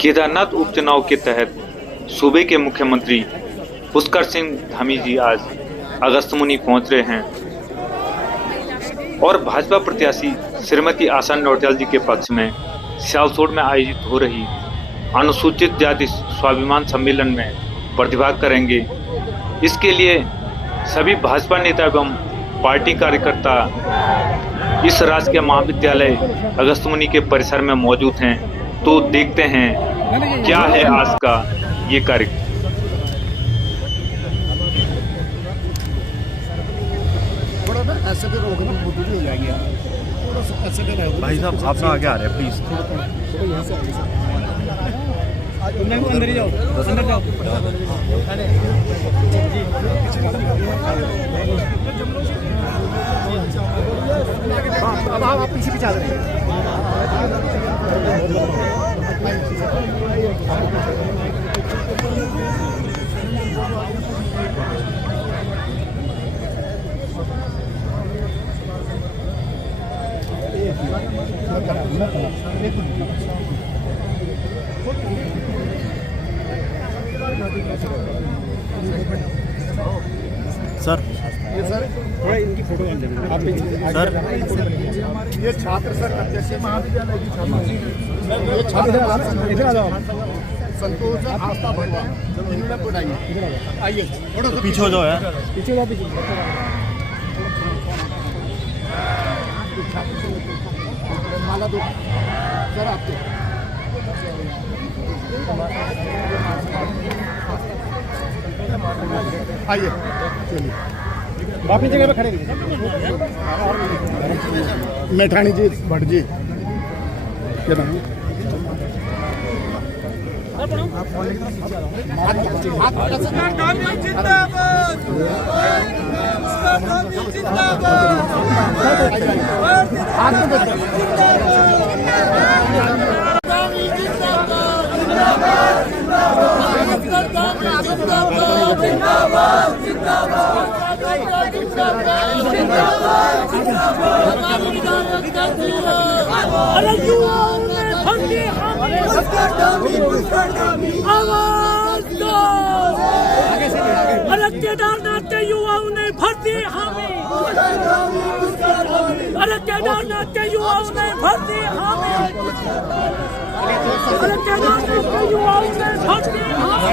केदारनाथ उपचुनाव के तहत सूबे के मुख्यमंत्री पुष्कर सिंह धामी जी आज अगस्त्यमुनि पहुंच रहे हैं और भाजपा प्रत्याशी श्रीमती आशा नौटियाल जी के पक्ष में सियालसोट में आयोजित हो रही अनुसूचित जाति स्वाभिमान सम्मेलन में प्रतिभाग करेंगे। इसके लिए सभी भाजपा नेता एवं पार्टी कार्यकर्ता इस राजकीय महाविद्यालय अगस्त्यमुनि के परिसर में मौजूद हैं। तो देखते हैं क्या है आज का ये कार्यक्रम। ऐसे पे रोकना बहुत दूर हो जाएगी यार, थोड़ा सा ऐसे पे रहो। भाई साहब आप ना आगे आ रहे हैं प्लीज। यहाँ से अंदर ही जाओ, अंदर जाओ। अब आप पीछे पीछे आ रहे हैं। सर ये सर थोड़ा इनकी फोटो आप सर ये छात्र सर अध्यक्ष महाविद्यालय की छात्र ये छात्र इधर आ जाओ। संतोष आस्था भगवान इन्होंने पढ़ाई आइए थोड़ा सा पीछे हो जाओ यार, पीछे जाओ पीछे माला दो सर आपको आइए चलिए अपनी जगह पे खड़े मैठानी जी भट्ट जी क्या नाम है? अरे युवाओं ने भक्ति आवाज दो। अरे केदारनाथ के युवाओं ने भर्ती हामी। अरे केदारनाथ के युवाओं ने भर्ती हामी। अरे केदारनाथ के युवाओं ने भर्ती हामी।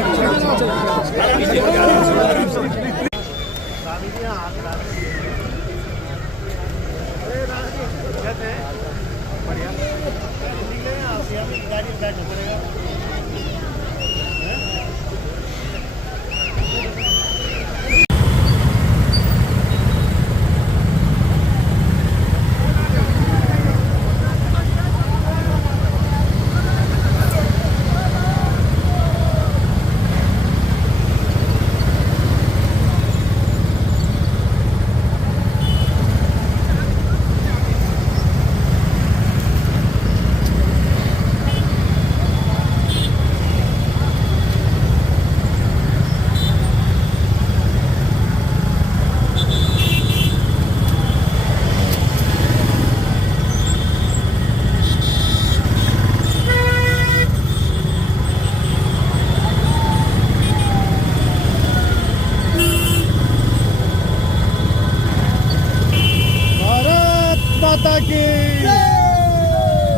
माता की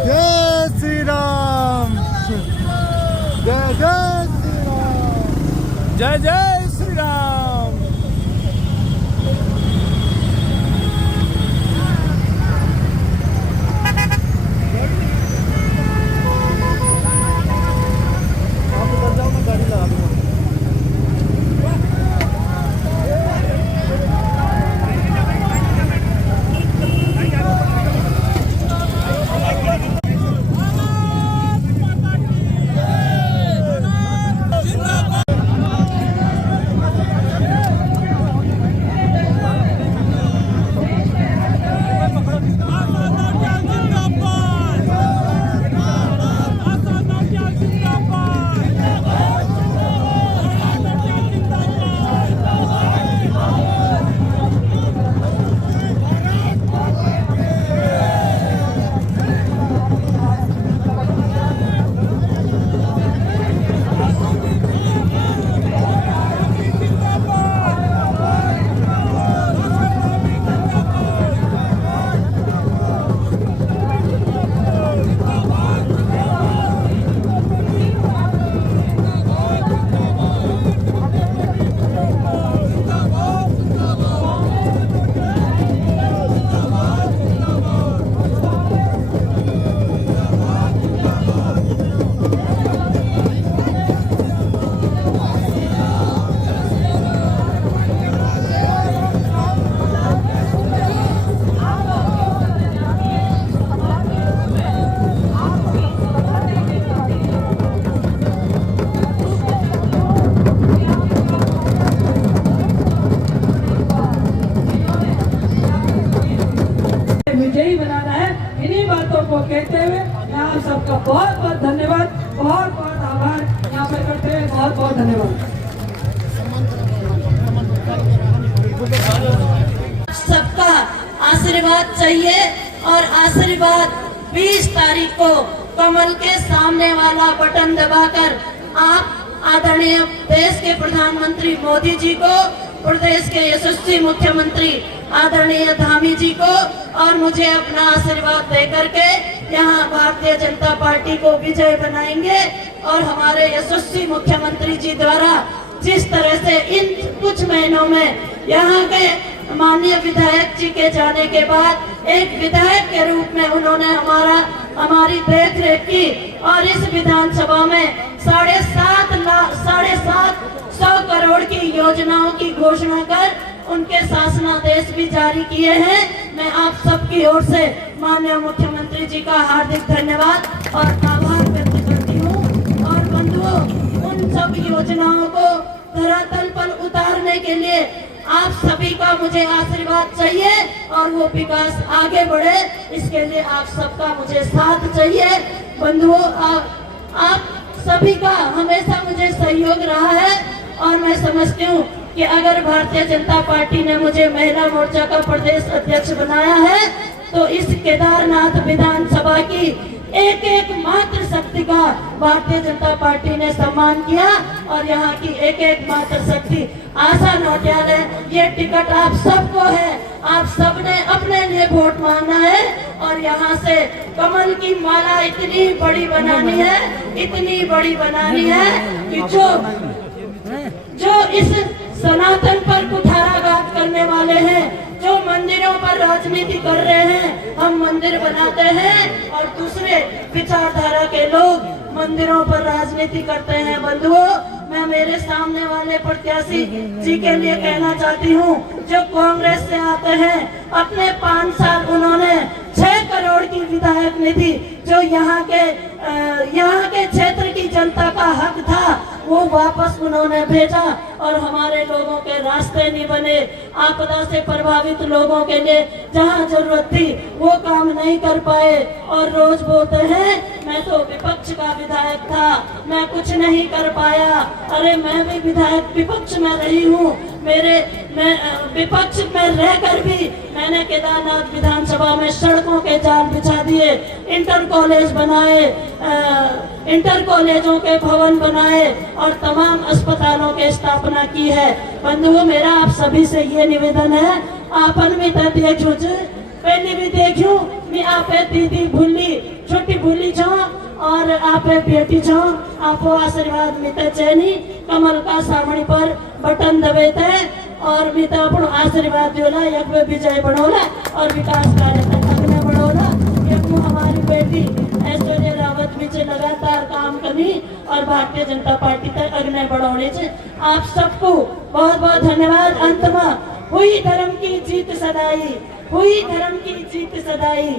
जय श्री राम, जय जय श्री राम, जय जय श्री राम। आप उधर जाओ, मैं गाड़ी लगा दूंगा। कहते हुए मैं आप सबका बहुत बहुत धन्यवाद, बहुत बहुत आभार यहाँ पे करते हुए बहुत बहुत धन्यवाद। सबका आशीर्वाद चाहिए और आशीर्वाद 20 तारीख को कमल के सामने वाला बटन दबाकर आप आदरणीय देश के प्रधानमंत्री मोदी जी को, प्रदेश के यशस्वी मुख्यमंत्री आदरणीय धामी जी को और मुझे अपना आशीर्वाद दे करके यहाँ भारतीय जनता पार्टी को विजय बनाएंगे। और हमारे यशस्वी मुख्यमंत्री जी द्वारा जिस तरह से इन कुछ महीनों में यहाँ के माननीय विधायक जी के जाने के बाद एक विधायक के रूप में उन्होंने हमारी देख रेख की और इस विधानसभा में 750 करोड़ की योजनाओं की घोषणा कर उनके शासनादेश भी जारी किए हैं। मैं आप सबकी ओर से माननीय मुख्यमंत्री जी का हार्दिक धन्यवाद और आभार व्यक्त करती हूँ। और बंधुओं, उन सब योजनाओं को धरातल पर उतारने के लिए आप सभी का मुझे आशीर्वाद चाहिए और वो विकास आगे बढ़े, इसके लिए आप सबका मुझे साथ चाहिए। बंधुओं, आप सभी का हमेशा मुझे सहयोग रहा है और मैं समझती हूँ कि अगर भारतीय जनता पार्टी ने मुझे महिला मोर्चा का प्रदेश अध्यक्ष बनाया है तो इस केदारनाथ विधानसभा की एक एक मात्र शक्ति का भारतीय जनता पार्टी ने सम्मान किया और यहाँ की एक एक मात्र शक्ति आशा नौटियाल, ये टिकट आप सबको है, आप सबने अपने लिए वोट मांगना है और यहाँ से कमल की माला इतनी बड़ी बनानी है, इतनी बड़ी बनानी है कि जो इस सनातन पर कुठाराघात करने वाले हैं, जो मंदिरों पर राजनीति कर रहे हैं, हम मंदिर बनाते हैं और दूसरे विचारधारा के लोग मंदिरों पर राजनीति करते हैं। बंधुओं, मैं मेरे सामने वाले प्रत्याशी जी के लिए कहना चाहती हूँ, जो कांग्रेस से आते हैं, अपने 5 साल उन्होंने 6 करोड़ की विधायक निधि जो यहाँ के क्षेत्र की जनता का हक था वो वापस उन्होंने भेजा और हमारे लोगों के रास्ते नहीं बने। आपदा से प्रभावित लोगों के लिए जहाँ जरूरत थी वो काम नहीं कर पाए और रोज बोलते हैं मैं तो विपक्ष का विधायक था, मैं कुछ नहीं कर पाया। अरे मैं भी विधायक विपक्ष में रही हूँ, मैं विपक्ष में रहकर भी मैंने केदारनाथ विधानसभा में सड़कों के जाल बिछा दिए, इंटर कॉलेज बनाए, इंटर कॉलेजों के भवन बनाए और तमाम अस्पतालों की स्थापना की है। बंधुओं, मेरा आप सभी से ये निवेदन है, आपन भी देखो, पहले भी देखो मैं आप दीदी भूली छोटी भूली छो और आप बेटी छो, आपको आशीर्वाद मिलते चैनी कमल का सामने पर बटन दबेते और मैं तो अपन आशीर्वाद दियोला, एक विजय बनोला और विकास कार्य अग्नि बढ़ोला। हमारी बेटी ऐश्वर्या रावत भी लगातार काम करनी और भारतीय जनता पार्टी तक अग्नि बढ़ाने से आप सबको बहुत बहुत धन्यवाद। अंत में हुई धर्म की जीत सदाई, हुई धर्म की जीत सदाई,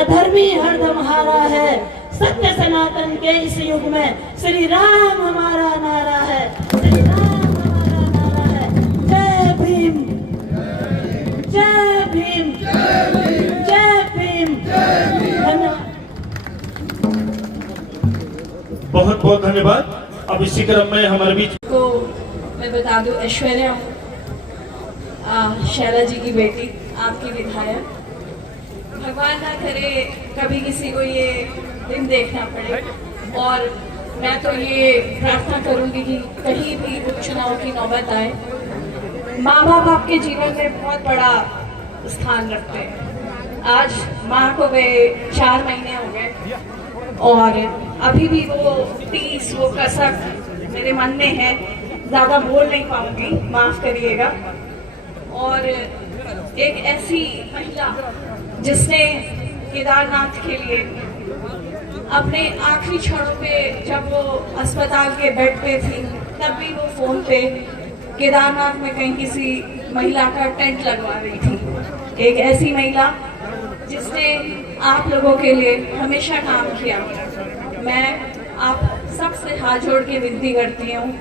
अधर्मी हरदम हारा है, सत्य सनातन के इस युग में श्री राम हमारा नारा है, श्री राम हमारा नारा है। जय भीम, जय भीम, जय भीम। धन्यवाद। बहुत बहुत धन्यवाद। अब इसी क्रम में हमारे बीच को मैं बता दूं, ऐश्वर्या शैला जी की बेटी, आपकी विधायक। भगवान ना करे कभी किसी को ये दिन देखना पड़े और मैं तो ये प्रार्थना करूंगी कि कहीं भी उपचुनाव की नौबत आए। माँ बाप आपके जीवन में बहुत बड़ा स्थान रखते हैं। आज माँ को गए 4 महीने हो गए और अभी भी वो टीस, वो कसक मेरे मन में है, ज़्यादा बोल नहीं पाऊंगी, माफ़ करिएगा। और एक ऐसी महिला जिसने केदारनाथ के लिए अपने आखिरी क्षणों पे, जब वो अस्पताल के बेड पे थी, तब भी वो फोन पे केदारनाथ में कहीं किसी महिला का टेंट लगवा रही थी। एक ऐसी महिला जिसने आप लोगों के लिए हमेशा काम किया। मैं आप सबसे हाथ जोड़ के विनती करती हूँ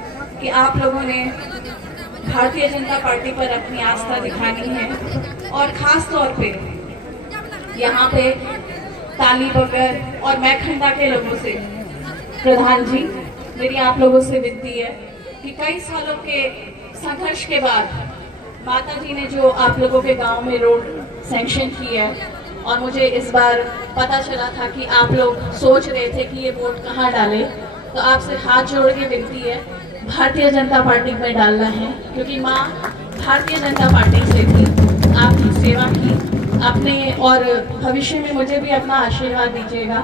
कि आप लोगों ने भारतीय जनता पार्टी पर अपनी आस्था दिखानी है और ख़ास तौर पे यहाँ पे ताली बगर और मैखंडा के लोगों से। प्रधान जी, मेरी आप लोगों से विनती है कि कई सालों के संघर्ष के बाद माता जी ने जो आप लोगों के गांव में रोड सैंक्शन की है, और मुझे इस बार पता चला था कि आप लोग सोच रहे थे कि ये वोट कहाँ डालें, तो आपसे हाथ जोड़ के विनती है भारतीय जनता पार्टी में डालना है, क्योंकि माँ भारतीय जनता पार्टी से थी, आपकी सेवा की अपने, और भविष्य में मुझे भी अपना आशीर्वाद दीजिएगा।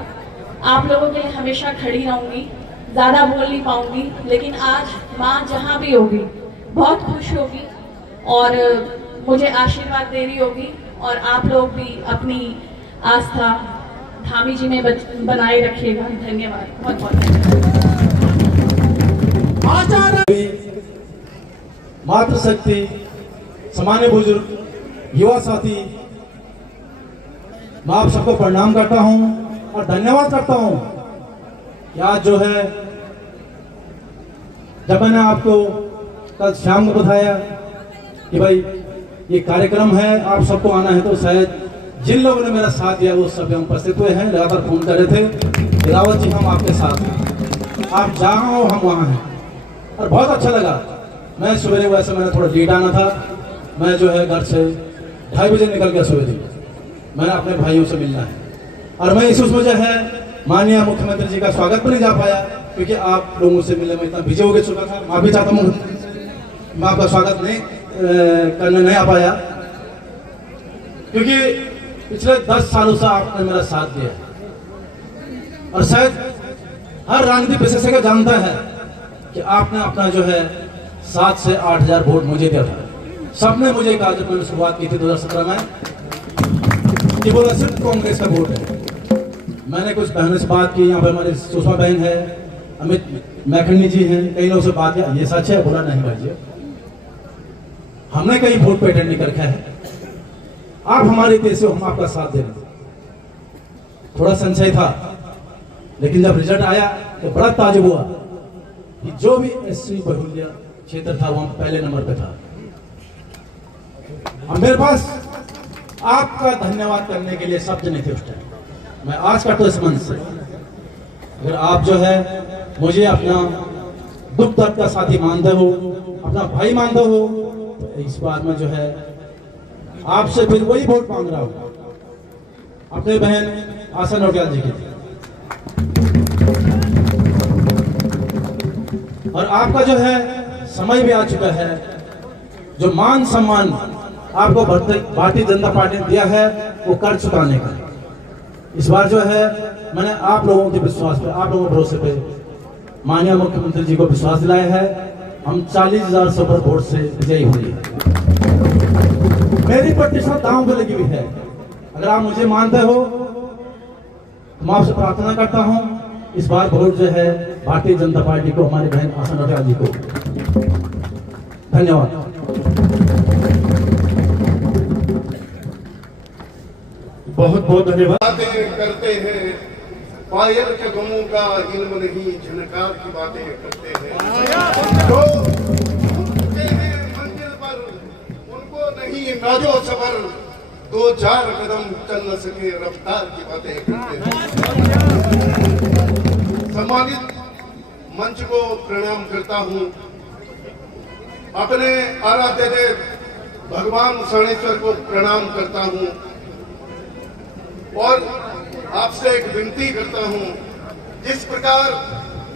आप लोगों के लिए हमेशा खड़ी रहूँगी, ज़्यादा बोल नहीं पाऊँगी, लेकिन आज माँ जहाँ भी होगी बहुत खुश होगी और मुझे आशीर्वाद दे रही होगी, और आप लोग भी अपनी आस्था धामी जी में बनाए रखिएगा। धन्यवाद, बहुत बहुत धन्यवाद। मातृशक्ति, सामान्य बुजुर्ग, युवा साथी, मैं आप सबको प्रणाम करता हूं और धन्यवाद करता हूं कि आज जो है, जब मैंने आपको कल शाम को बताया कि भाई ये कार्यक्रम है, आप सबको आना है, तो शायद जिन लोगों ने मेरा साथ दिया वो सब उपस्थित हुए हैं, लगातार फोन कर रहे थे, रावत जी हम आपके साथ हैं, आप जहाँ हो हम वहाँ हैं, और बहुत अच्छा लगा। मैं सवेरे, वैसे मैंने थोड़ा लेट आना था, मैं जो है घर से 2:30 बजे निकल गया सवेरे, मैंने अपने भाइयों से मिलना है, और मैं इस वजह है माननीय मुख्यमंत्री जी का स्वागत पर नहीं जा पाया, क्योंकि आप लोगों से मिलने में इतना बिजी हो चुका था। माफी चाहता हूँ, मैं आपका स्वागत नहीं करने नहीं आ पाया, क्योंकि पिछले 10 सालों से आपने मेरा साथ दिया, और शायद हर राजनीतिक विशेषज्ञ जानता है कि आपने अपना जो है 7 से 8,000 वोट मुझे दिया था। सबने मुझे कहा जब मैंने शुरुआत की थी 2017 में कि बोला सिर्फ कांग्रेस का वोट है। मैंने कुछ बहनों से बात की, यहाँ पर हमारी सुषमा बहन है, अमित मैखंडी जी हैं, कई लोगों से बात किया, ये सच है? बोला नहीं भाई, हमने कहीं वोट पे अटेंड नहीं कर रखा है, आप हमारे देश हो, हम आपका साथ दे रहे हैं। थोड़ा संशय था, लेकिन जब रिजल्ट आया तो बड़ा ताजुब हुआ कि जो भी एससी बहुल्य क्षेत्र था वहां पहले नंबर पे था। अब मेरे पास आपका धन्यवाद करने के लिए शब्द नहीं थे उस टाइम, मैं आज करता हूं इस मन से। अगर आप जो है मुझे अपना दुख दर्द का साथी मानते हो, अपना भाई मानते हो, तो इस बात में जो है आपसे फिर वही वोट मांग रहा हूं, अपने बहन आशा नौटियाल जी की। और आपका जो है समय भी आ चुका है, जो मान सम्मान आपको भारतीय जनता पार्टी ने दिया है वो कर चुकाने का। इस बार जो है मैंने आप लोगों के विश्वास पे, आप लोगों के भरोसे पे माननीय मुख्यमंत्री जी को विश्वास दिलाया है। हम 40,000 से ऊपर वोट से विजयी हुए। मेरी प्रतिष्ठा दांव पे लगी हुई है। अगर आप मुझे मानते हो तो मैं आपसे प्रार्थना करता हूं, इस बार वोट जो है भारतीय जनता पार्टी को, हमारी बहन आशा नौटियाल जी को। धन्यवाद। बहुत बहुत धन्यवाद। बातें करते हैं पायल के गमों का इल्म नहीं, झनकार की बातें करते हैं। जो उठते हैं मंजिल पर उनको नहीं नाजो सबर, 2-4 कदम चल न सके रफ्तार की बातें करते हैं। सम्मानित मंच को प्रणाम करता हूं, अपने आराध्य देव भगवान शनेश्वर को प्रणाम करता हूं, और आपसे एक विनती करता हूं, जिस प्रकार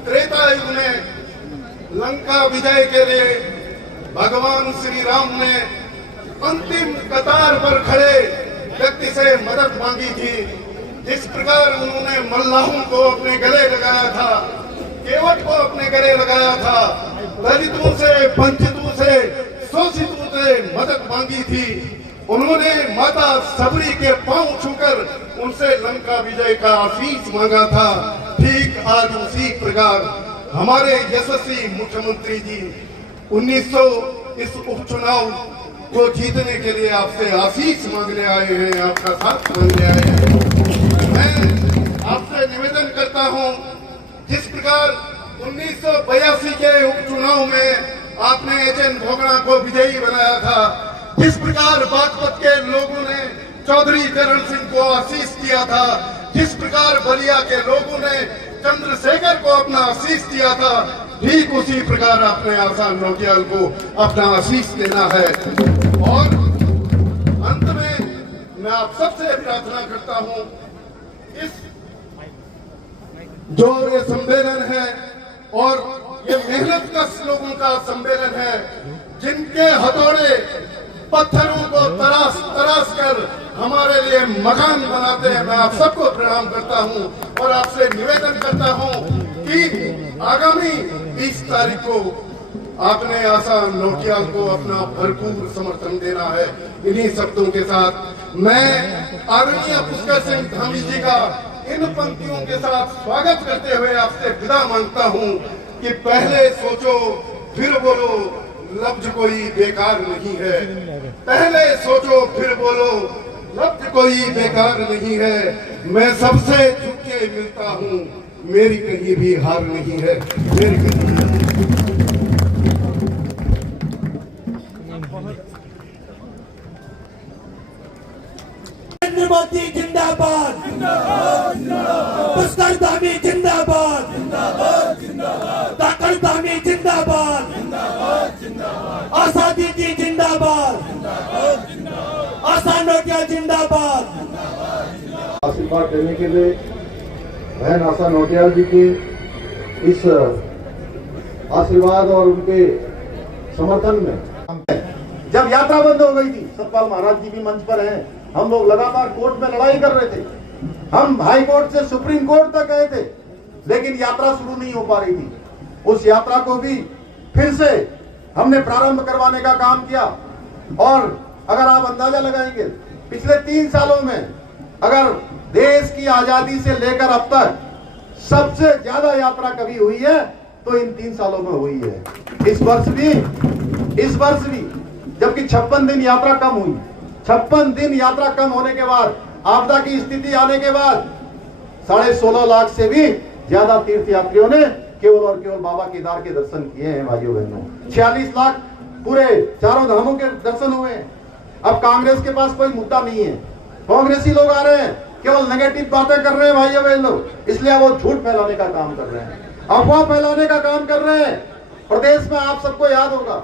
त्रेता युग में लंका विजय के लिए भगवान श्री राम ने अंतिम कतार पर खड़े व्यक्ति से मदद मांगी थी, जिस प्रकार उन्होंने मल्लाहों को अपने गले लगाया था, केवट को अपने गले लगाया था, दलितों से, वंचितों से, शोषितों से मदद मांगी थी, उन्होंने माता सबरी के पांव छूकर उनसे लंका विजय का आशीष मांगा था। ठीक आज उसी प्रकार हमारे यशस्वी मुख्यमंत्री जी 1900 इस उपचुनाव को जीतने के लिए आपसे आशीष मांगने आए हैं, आपका साथ मांगने आए हैं। मैं आपसे निवेदन करता हूं, जिस प्रकार 1982 के उपचुनाव में आपने एचएन भोगड़ा को विजयी बनाया था, जिस प्रकार बागपत के लोगों ने चौधरी चरण सिंह को आशीष किया था, जिस बलिया के लोगों ने चंद्रशेखर को अपना आशीष दिया था, ठीक उसी प्रकार आपने आसान नौटियाल को अपना आशीष देना है। और अंत में मैं आप सबसे प्रार्थना करता हूं, इस जो ये सम्मेलन है और ये मेहनत कश लोगों का सम्मेलन है, जिनके हथौड़े पत्थरों को तराश तराश कर हमारे लिए मकान बनाते हैं, मैं आप सबको प्रणाम करता हूं और आपसे निवेदन करता हूं कि आगामी 20 तारीख को आपने आसान नौटियाल को अपना भरपूर समर्थन देना है। इन्हीं शब्दों के साथ मैं आदरणीय पुष्कर सिंह धामी जी का इन पंक्तियों के साथ स्वागत करते हुए आपसे विदा मांगता हूं कि पहले सोचो फिर बोलो, लफ्ज कोई बेकार नहीं है। पहले सोचो फिर बोलो, लफ्ज कोई बेकार नहीं है। मैं सबसे झुक के मिलता हूँ, मेरी कहीं भी हार नहीं है, मेरी कहीं नरेंद्र मोदी जिंदाबाद, पुष्कर धामी जिंदाबाद, काकड़ धामी जिंदाबाद, आजादी जी जिंदाबाद, आसान नौटियाल जिंदाबाद। आशीर्वाद देने के लिए बहन आशा नौटियाल जी की इस आशीर्वाद और उनके समर्थन में जब यात्रा बंद हो गई थी, सतपाल महाराज जी भी मंच पर हैं, हम लोग लगातार कोर्ट में लड़ाई कर रहे थे। हम हाई कोर्ट से सुप्रीम कोर्ट तक गए थे, लेकिन यात्रा शुरू नहीं हो पा रही थी। उस यात्रा को भी फिर से हमने प्रारंभ करवाने का काम किया। और अगर आप अंदाजा लगाएंगे, पिछले 3 सालों में अगर देश की आजादी से लेकर अब तक सबसे ज्यादा यात्रा कभी हुई है तो इन 3 सालों में हुई है। इस वर्ष भी जबकि 56 दिन यात्रा कम हुई। 56 दिन यात्रा कम होने के बाद, आपदा की स्थिति आने के बाद 16.5 लाख से भी ज्यादा तीर्थयात्रियों ने केवल और केवल बाबा केदार के दर्शन किए हैं। भाइयों बहनों, 46 लाख पूरे चारों धामों के दर्शन हुए हैं। अब कांग्रेस के पास कोई मुद्दा नहीं है। कांग्रेसी लोग आ रहे हैं, केवल नेगेटिव बातें कर रहे हैं भाइयों बहनों, इसलिए वो झूठ फैलाने का काम कर रहे हैं, अफवाह फैलाने का काम कर रहे हैं। प्रदेश में आप सबको याद होगा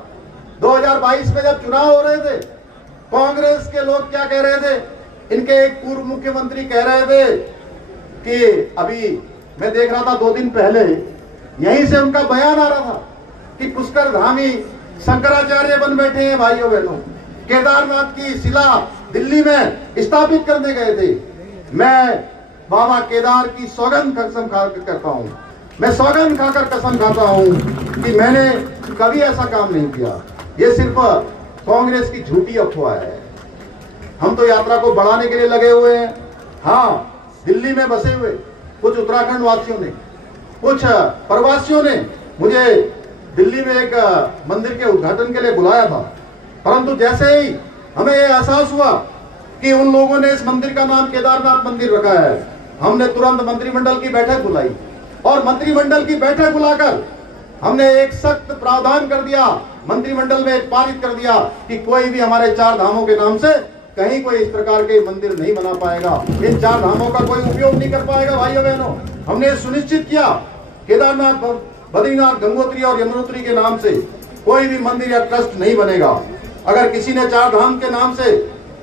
2022 में जब चुनाव हो रहे थे, कांग्रेस के लोग क्या कह रहे थे, इनके एक पूर्व मुख्यमंत्री कह रहे थे कि अभी मैं देख रहा था 2 दिन पहले यहीं से उनका बयान आ रहा था कि पुष्कर धामी शंकराचार्य बन बैठे हैं। भाइयों बहनों, केदारनाथ की शिला दिल्ली में स्थापित करने गए थे। मैं बाबा केदार की सौगंध कसम खाकर करता हूँ, मैं सौगंध खाकर कसम खाता हूँ कि मैंने कभी ऐसा काम नहीं किया। ये सिर्फ कांग्रेस की झूठी अफवाह है। हम तो यात्रा को बढ़ाने के लिए लगे हुए हैं। हाँ, दिल्ली में बसे हुए कुछ उत्तराखंड वासियों ने, कुछ प्रवासियों ने मुझे दिल्ली में एक मंदिर के उद्घाटन के लिए बुलाया था, परंतु जैसे ही हमें यह एहसास हुआ कि उन लोगों ने इस मंदिर का नाम केदारनाथ मंदिर रखा है, हमने तुरंत मंत्रिमंडल की बैठक बुलाई और मंत्रिमंडल की बैठक बुलाकर हमने एक सख्त प्रावधान कर दिया, मंत्रिमंडल में पारित कर दिया कि कोई भी हमारे 4 धामों के नाम से कहीं कोई इस प्रकार के मंदिर नहीं बना पाएगा, इन 4 धामों का कोई उपयोग नहीं कर पाएगा। भाइयों बहनों, हमने सुनिश्चित किया केदारनाथ, बद्रीनाथ, गंगोत्री और यमुनोत्री के नाम से कोई भी मंदिर या ट्रस्ट नहीं बनेगा। अगर किसी ने 4 धाम के नाम से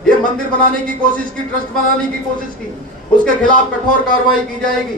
ये मंदिर बनाने की कोशिश की, ट्रस्ट बनाने की कोशिश की, उसके खिलाफ कठोर कार्रवाई की जाएगी।